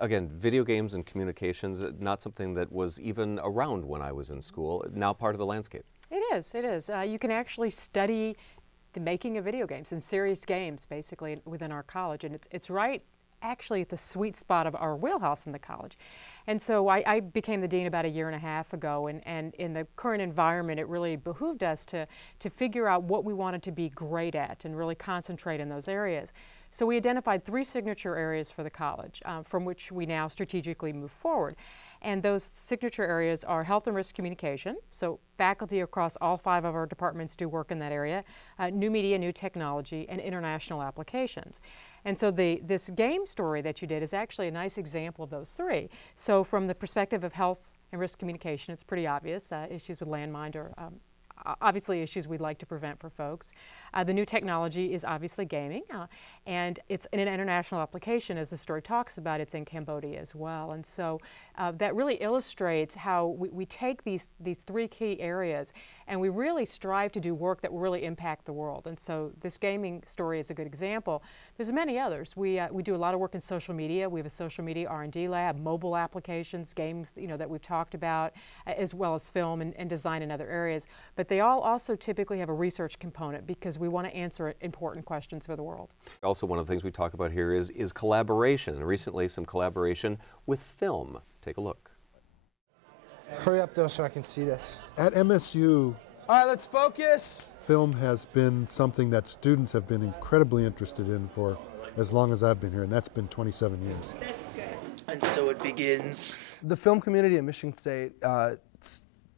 Again, video games and communications, not something that was even around when I was in school, now part of the landscape. It is, it is. You can actually study the making of video games and serious games basically within our college, and it's right actually at the sweet spot of our wheelhouse in the college. And so I became the dean about a year and a half ago, and in the current environment it really behooved us to figure out what we wanted to be great at and really concentrate in those areas. So we identified 3 signature areas for the college from which we now strategically move forward. And those signature areas are health and risk communication. So faculty across all 5 of our departments do work in that area. New media, new technology, and international applications. And so this game story that you did is actually a nice example of those 3. So from the perspective of health and risk communication, it's pretty obvious. Issues with landmine are obviously issues we'd like to prevent for folks. The new technology is obviously gaming, and it's in an international application. As the story talks about, it's in Cambodia as well. And so that really illustrates how we take these 3 key areas and we really strive to do work that will really impact the world. And so this gaming story is a good example. There's many others. We do a lot of work in social media. We have a social media R&D lab, mobile applications, games that we've talked about, as well as film and design in other areas. But they all also typically have a research component because we want to answer important questions for the world. Also, one of the things we talk about here is collaboration, and recently some collaboration with film. Take a look. Hurry up though so I can see this. At MSU, All right, let's focus. film has been something that students have been incredibly interested in for as long as I've been here, and that's been 27 years. That's good. And so it begins. The film community at Michigan State,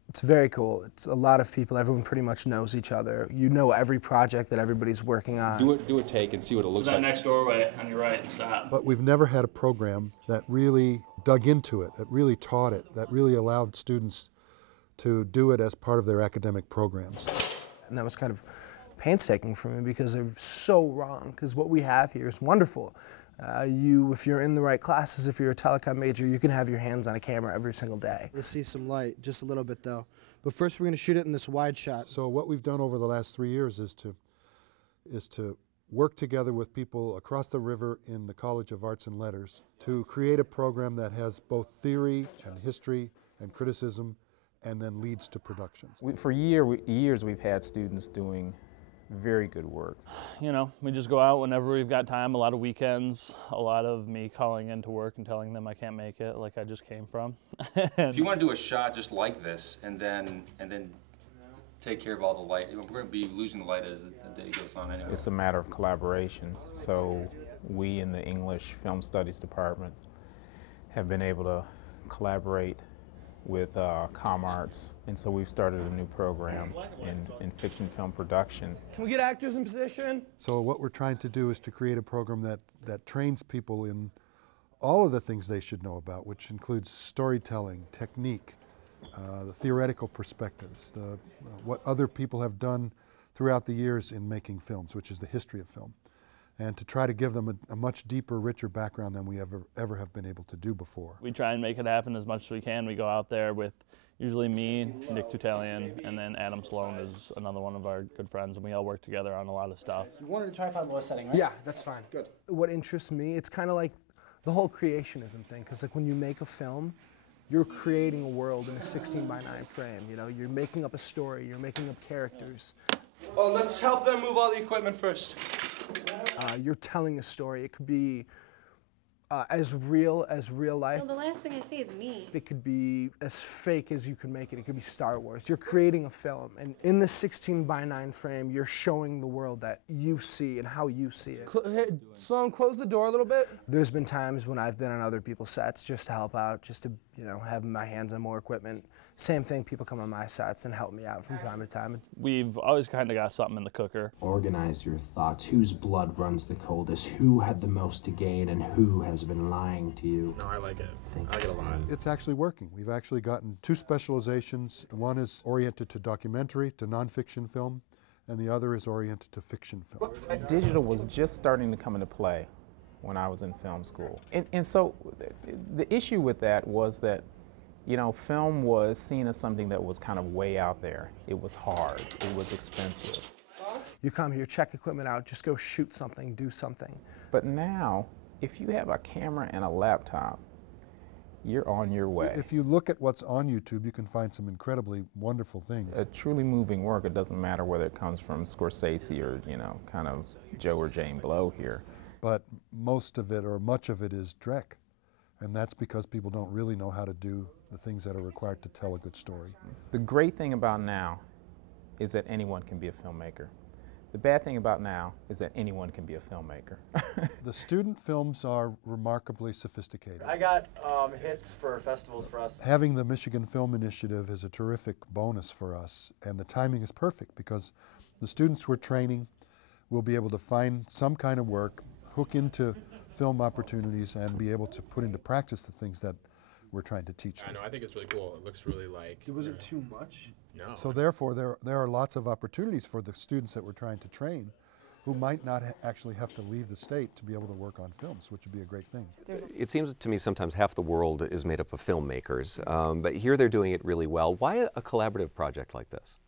it's very cool. It's a lot of people. Everyone pretty much knows each other. You know every project that everybody's working on. Do a take and see what it looks like. That next doorway on your right and stop. But we've never had a program that really dug into it, that really taught it, that really allowed students to do it as part of their academic programs. And that was kind of painstaking for me because they're so wrong, because what we have here is wonderful. If you're in the right classes, if you're a telecom major, you can have your hands on a camera every single day. Let's see some light, just a little bit though. But first we're going to shoot it in this wide shot. So what we've done over the last 3 years is to work together with people across the river in the College of Arts and Letters to create a program that has both theory and history and criticism and then leads to production. For years we've had students doing very good work. You know, we just go out whenever we've got time, a lot of weekends, a lot of me calling into work and telling them I can't make it, like I just came from. If you want to do a shot just like this and then take care of all the light, we're going to be losing the light as the day goes on anyway. It's a matter of collaboration. So we in the English Film Studies department have been able to collaborate with ComArts, and so we've started a new program in fiction film production. Can we get actors in position? So what we're trying to do is to create a program that trains people in all of the things they should know about, which includes storytelling, technique, the theoretical perspectives, what other people have done throughout the years in making films, which is the history of film, and to try to give them a much deeper, richer background than we ever have been able to do before. We try and make it happen as much as we can. We go out there with usually me, Nick Tutalian, and then Adam Sloan is another one of our good friends, and we all work together on a lot of stuff. You wanted a tripod low setting, right? Yeah, that's fine. Good. What interests me, it's kind of like the whole creationism thing, because like when you make a film, you're creating a world in a 16:9 frame. You know, you're making up a story, you're making up characters. Well, let's help them move all the equipment first. You're telling a story. It could be as real as real life. Well, the last thing I see is me. It could be as fake as you can make it. It could be Star Wars. You're creating a film, and in the 16:9 frame, you're showing the world that you see and how you see it. Hey, Sloan, close the door a little bit. There's been times when I've been on other people's sets just to help out, just to have my hands on more equipment. Same thing, people come on my sets and help me out from time to time. We've always kind of got something in the cooker. Organize your thoughts. Whose blood runs the coldest? Who had the most to gain, and who has been lying to you? No, I like it. I like it a lot. It's actually working. We've actually gotten 2 specializations. One is oriented to documentary, to nonfiction film, and the other is oriented to fiction film. Digital was just starting to come into play when I was in film school. And so the issue with that was that film was seen as something that was kind of way out there. It was hard, it was expensive. You come here, check equipment out, just go shoot something, do something. But now, if you have a camera and a laptop, you're on your way. If you look at what's on YouTube, you can find some incredibly wonderful things. A truly moving work, it doesn't matter whether it comes from Scorsese or, you know, kind of Joe or Jane Blow here. But most of it, or much of it, is dreck. And that's because people don't really know how to do the things that are required to tell a good story. The great thing about now is that anyone can be a filmmaker. The bad thing about now is that anyone can be a filmmaker. The student films are remarkably sophisticated. I got hits for festivals for us. Having the Michigan Film Initiative is a terrific bonus for us, and the timing is perfect because the students we're training will be able to find some kind of work, hook into film opportunities, and be able to put into practice the things that we're trying to teach them. I know, I think it's really cool. It looks really like... Was it too much? No. So therefore, there are lots of opportunities for the students that we're trying to train who might not actually have to leave the state to be able to work on films, which would be a great thing. It seems to me sometimes half the world is made up of filmmakers, but here they're doing it really well. Why a collaborative project like this?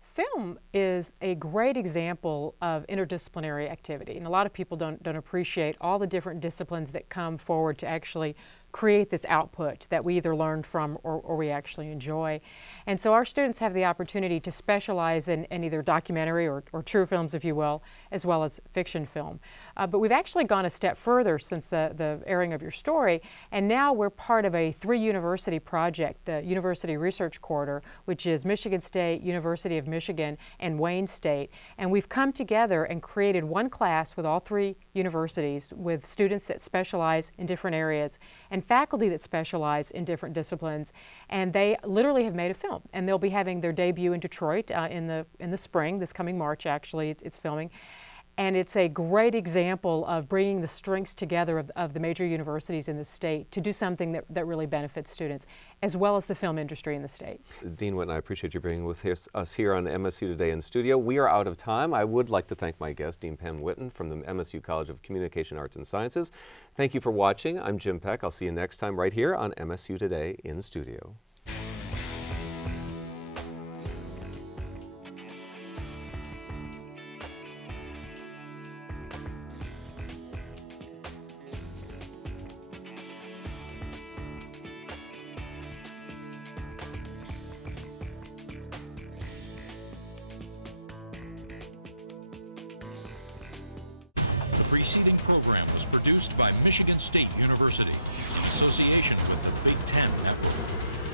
Film is a great example of interdisciplinary activity, and a lot of people don't appreciate all the different disciplines that come forward to actually create this output that we either learn from or we actually enjoy. And so our students have the opportunity to specialize in either documentary or true films, if you will, as well as fiction film. But we've actually gone a step further since the airing of your story, and now we're part of a 3-university project, the University Research Corridor, which is Michigan State, University of Michigan, and Wayne State. And we've come together and created one class with all 3 universities with students that specialize in different areas and faculty that specialize in different disciplines, and they literally have made a film, and they'll be having their debut in Detroit in the spring, this coming March actually, it's filming. And it's a great example of bringing the strengths together of the major universities in the state to do something that really benefits students, as well as the film industry in the state. Dean Whitten, I appreciate you being with us here on MSU Today in studio. We are out of time. I would like to thank my guest, Dean Pam Whitten from the MSU College of Communication Arts and Sciences. Thank you for watching. I'm Jim Peck. I'll see you next time right here on MSU Today in studio. The preceding program was produced by Michigan State University in association with the Big Ten Network.